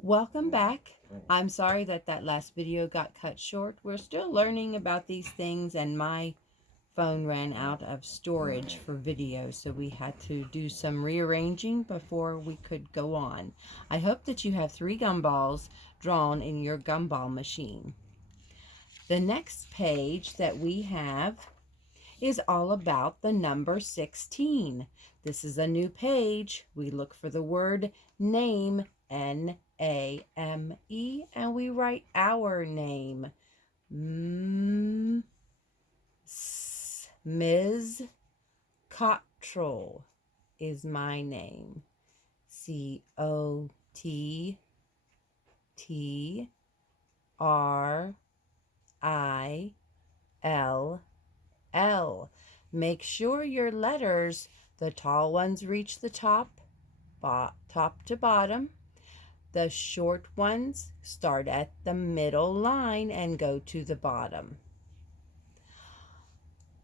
Welcome back. I'm sorry that last video got cut short. We're still learning about these things, and my phone ran out of storage for video, so we had to do some rearranging before we could go on. I hope that you have 3 gumballs drawn in your gumball machine. The next page that we have is all about the number 16. This is a new page. We look for the word name, N-A-M-E, and we write our name. Ms. Cottrell is my name. C-O-T-T-R-I-L-L. Make sure your letters, the tall ones, reach the top to bottom. The short ones start at the middle line and go to the bottom.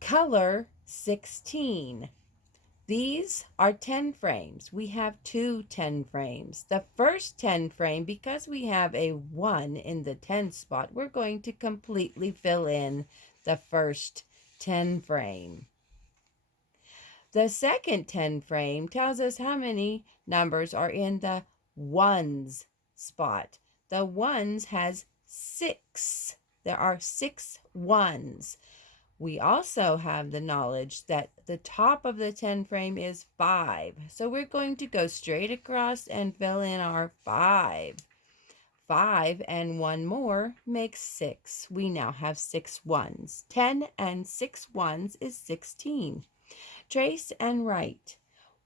Color 16. These are 10 frames. We have 2 10 frames. The first 10 frame, because we have a 1 in the 10 spot, we're going to completely fill in the first 10 frame. The second 10 frame tells us how many numbers are in the ones spot. The ones has 6. There are 6 ones. We also have the knowledge that the top of the 10 frame is 5. So we're going to go straight across and fill in our 5. 5 and 1 more makes 6. We now have 6 ones. 10 and 6 ones is 16. Trace and write.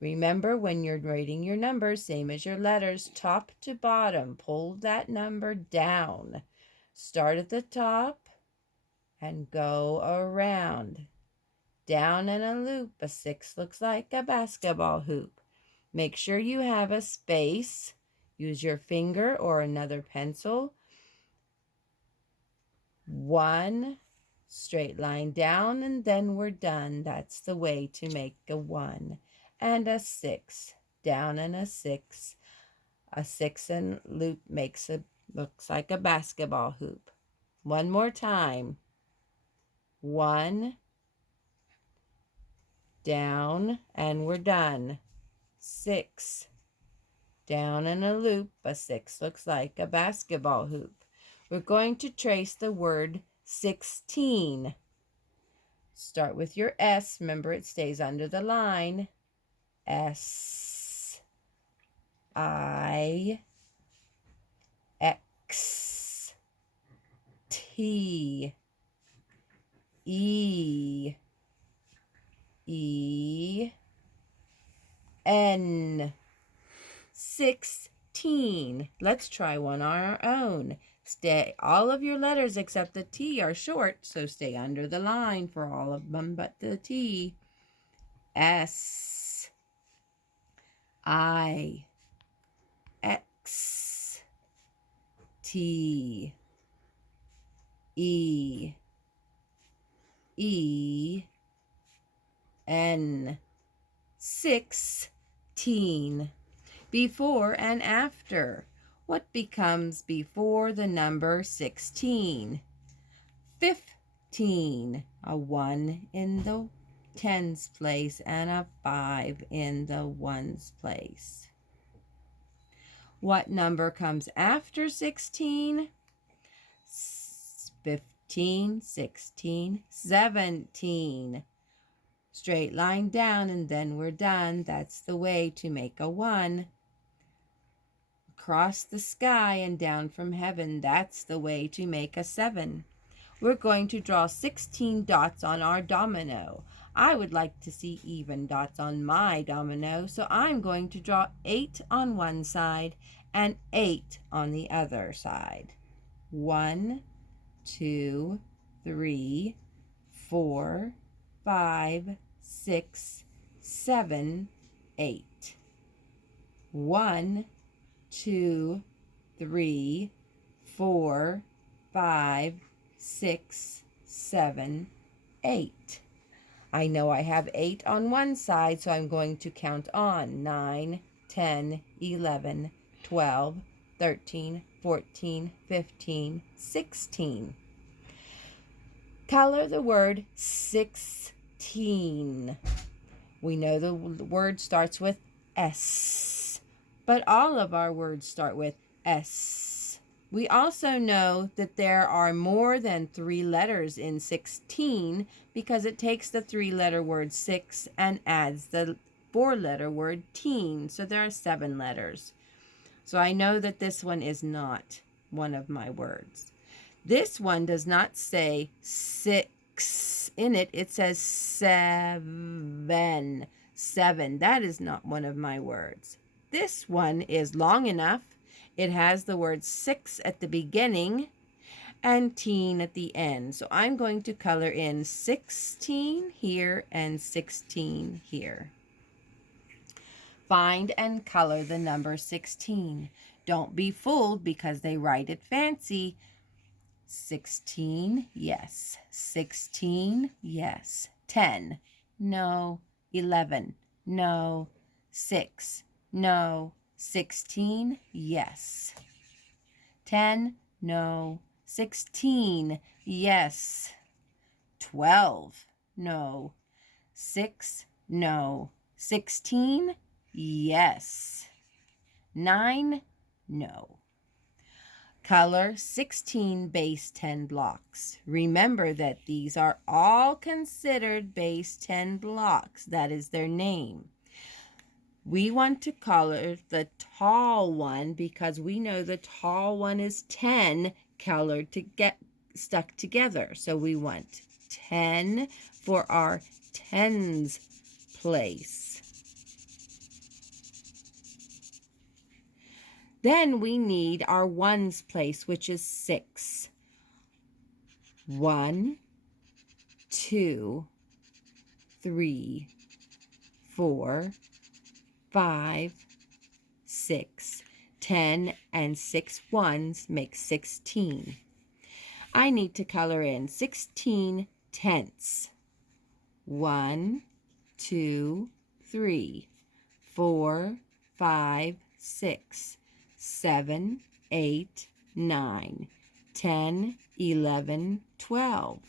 Remember, when you're writing your numbers, same as your letters, top to bottom, pull that number down. Start at the top and go around. Down in a loop, a 6 looks like a basketball hoop. Make sure you have a space. Use your finger or another pencil. 1, straight line down, and then we're done. That's the way to make a 1. And a 6, down and a 6. A 6 and loop looks like a basketball hoop. One more time. 1, down, and we're done. 6, down in a loop. A 6 looks like a basketball hoop. We're going to trace the word 16. Start with your S. Remember, it stays under the line. S, I, X, T, E, E, N. 16. Let's try one on our own. All of your letters except the T are short, so stay under the line for all of them but the T. S, I, X, T, E, E, N. 16. Before and after. What becomes before the number 16? 15. A 1 in the tens place and a 5 in the ones place. What number comes after 16? 15, 16, 17. Straight line down, and then we're done. That's the way to make a 1. Across the sky and down from heaven. That's the way to make a 7. We're going to draw 16 dots on our domino. I would like to see even dots on my domino, so I'm going to draw 8 on one side and 8 on the other side. 1, 2, 3, 4, 5, 6, 7, 8. 1, 2, 3, 4, 5, 6, 7, 8. I know I have 8 on one side, so I'm going to count on 9, 10, 11, 12, 13, 14, 15, 16. Color the word 16. We know the word starts with S, but all of our words start with S. We also know that there are more than 3 letters in 16 because it takes the 3-letter word 6 and adds the 4-letter word teen. So there are 7 letters. So I know that this one is not one of my words. This one does not say 6 in it. It says 7. 7. That is not one of my words. This one is long enough. It has the word 6 at the beginning and teen at the end. So I'm going to color in 16 here and 16 here. Find and color the number 16. Don't be fooled because they write it fancy. 16, yes. 16, yes. 10, no. 11, no. 6, no. 16, yes. 10, no. 16, yes. 12, no. 6, no. 16, yes. 9, no. Color 16 base 10 blocks. Remember that these are all considered base 10 blocks. That is their name. We want to color the tall one because we know the tall one is 10 colored to get stuck together. So we want 10 for our tens place. Then we need our ones place, which is 6. 1, 2, 3, 4, 5, 6. 10 and 6 ones make 16. I need to color in 16 tenths. 1, 2, 3, 4, 5, 6. 7, 8, 9, 10, 11, 12,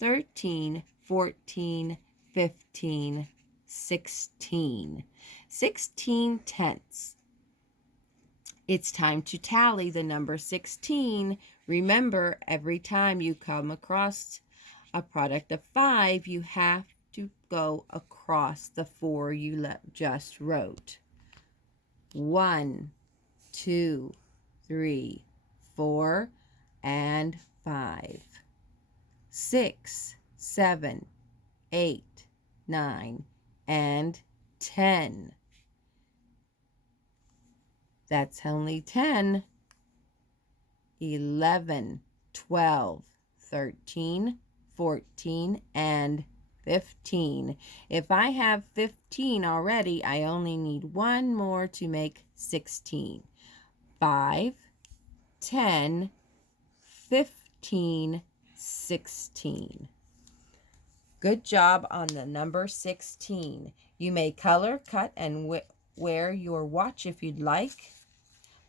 13, 14, 15, 16. 16 tenths. It's time to tally the number 16. Remember, every time you come across a product of 5, you have to go across the 4 you just wrote. 1, 2, 3, 4, and 5. 6, 7, 8, 9, and 10. That's only 10. 11, 12, 13, 14, and 15. If I have 15 already, I only need one more to make 16. 5, 10, 15, 16. Good job on the number 16. You may color, cut, and wear your watch if you'd like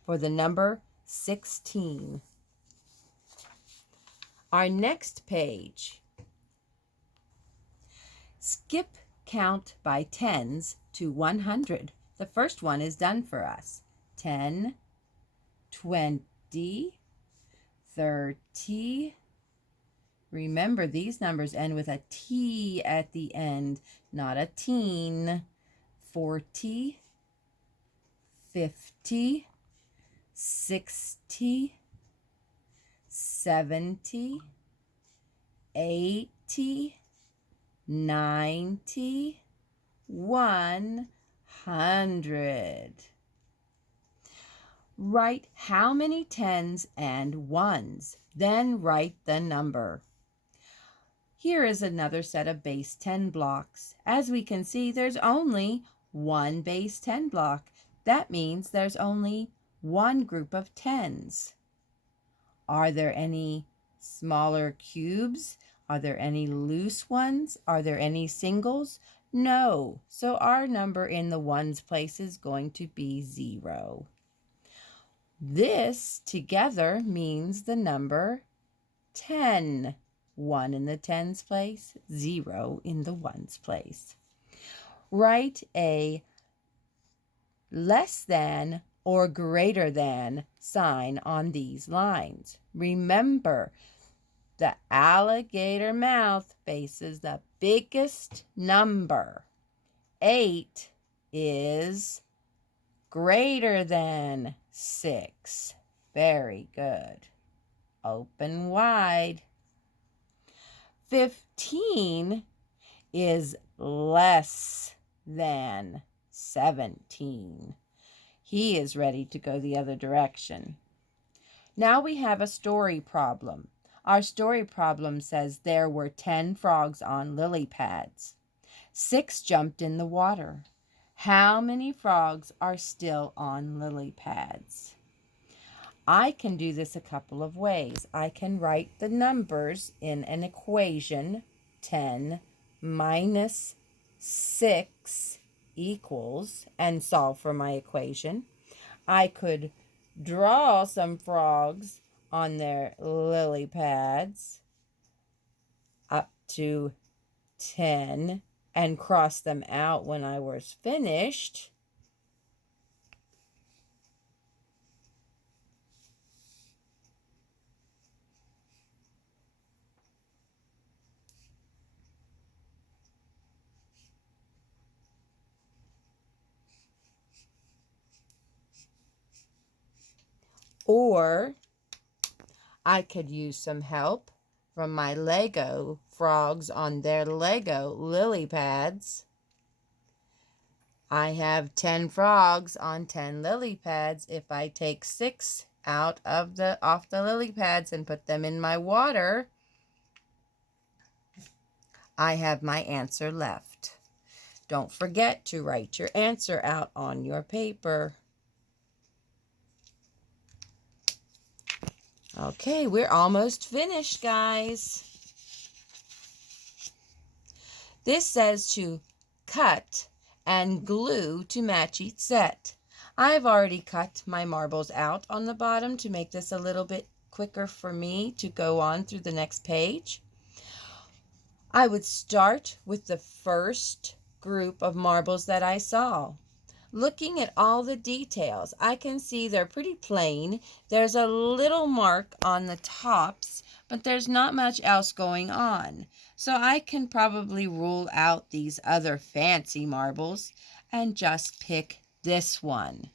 for the number 16. Our next page. Skip count by tens to 100. The first one is done for us. 10, 20, 30. Remember, these numbers end with a T at the end, not a teen. 40, 50, 60, 70, 80, 90, 100. Write how many tens and ones, then write the number. Here is another set of base 10 blocks. As we can see, there's only one base 10 block. That means there's only one group of tens. Are there any smaller cubes? Are there any loose ones? Are there any singles? No. So our number in the ones place is going to be 0. This together means the number 10. 1 in the tens place, 0 in the ones place. Write a less than or greater than sign on these lines. Remember, the alligator mouth faces the biggest number. 8 is greater than 6. Very good. Open wide. 15 is less than 17. He is ready to go the other direction. Now we have a story problem. Our story problem says there were 10 frogs on lily pads. 6 jumped in the water. How many frogs are still on lily pads? I can do this a couple of ways. I can write the numbers in an equation. 10 minus 6 equals, and solve for my equation. I could draw some frogs on their lily pads up to 10 and cross them out when I was finished. Or I could use some help from my Lego frogs on their Lego lily pads. I have 10 frogs on 10 lily pads. If I take 6 out of off the lily pads and put them in my water, I have my answer left. Don't forget to write your answer out on your paper. Okay, we're almost finished, guys. This says to cut and glue to match each set. I've already cut my marbles out on the bottom to make this a little bit quicker for me to go on through the next page. I would start with the first group of marbles that I saw. Looking at all the details, I can see they're pretty plain. There's a little mark on the tops, but there's not much else going on. So I can probably rule out these other fancy marbles and just pick this one.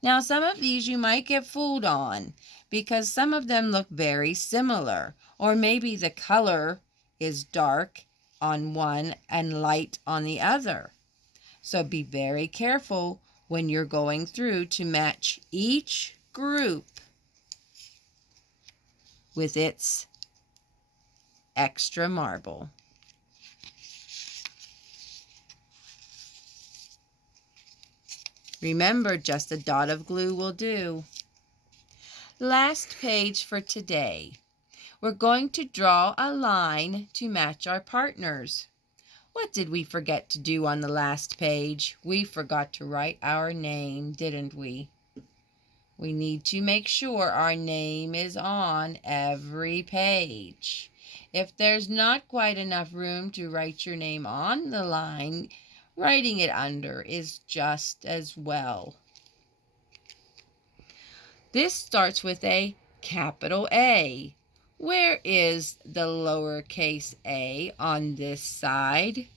Now, some of these you might get fooled on because some of them look very similar, or maybe the color is dark on one and light on the other. So be very careful when you're going through to match each group with its extra marble. Remember, just a dot of glue will do. Last page for today. We're going to draw a line to match our partners. What did we forget to do on the last page? We forgot to write our name, didn't we? We need to make sure our name is on every page. If there's not quite enough room to write your name on the line, writing it under is just as well. This starts with a capital A. Where is the lowercase a on this side?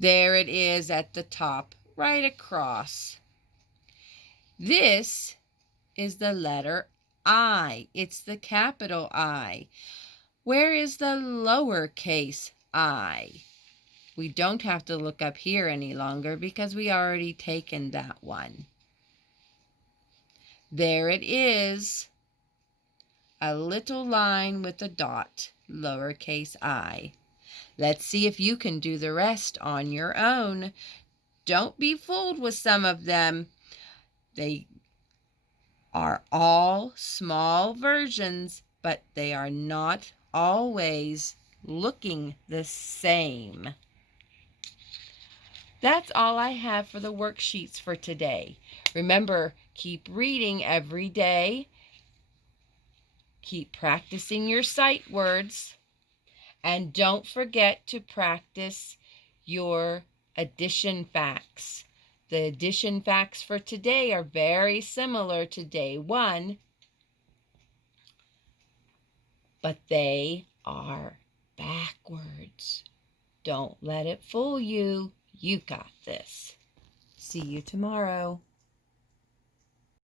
There it is at the top, right across. This is the letter I. It's the capital I. Where is the lowercase I? We don't have to look up here any longer because we already taken that one. There it is. A little line with a dot, lowercase I. Let's see if you can do the rest on your own. Don't be fooled with some of them. They are all small versions, but they are not always looking the same. That's all I have for the worksheets for today. Remember, keep reading every day. Keep practicing your sight words. And don't forget to practice your addition facts. The addition facts for today are very similar to day 1, but they are backwards. Don't let it fool you. You got this. See you tomorrow.